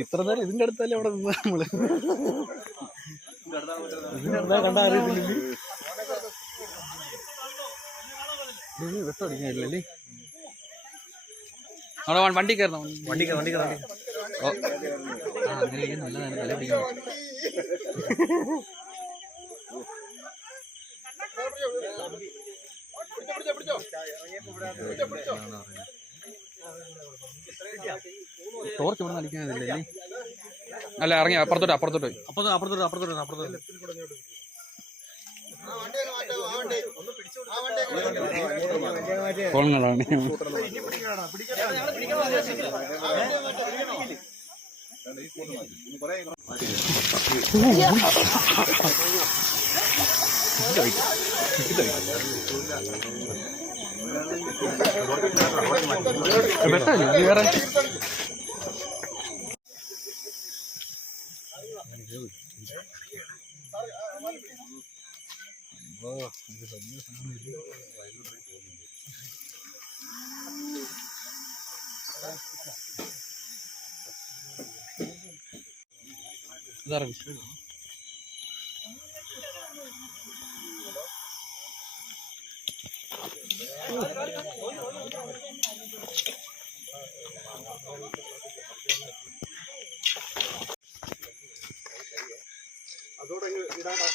ഇത്ര നേരം ഇതിന്റെ അടുത്തല്ലേ അവിടെ നിന്ന് നമ്മള് ഇതിന്റെ അടുത്താ കണ്ടാ അറിയത്തില്ലേ വെട്ടടിക്കാനില്ലേ അവിടെ വണ്ടി കയറണം വണ്ടി ഓ നല്ലതാണ് വില പിടിക്കണം ടോർച്ച് ഇവിടെ അടിക്കാനില്ലേ അല്ല ഇറങ്ങി അപ്പുറത്തോട്ട് ഫോണുകളാണ് വേറെ അതോടെ ഇടാടാ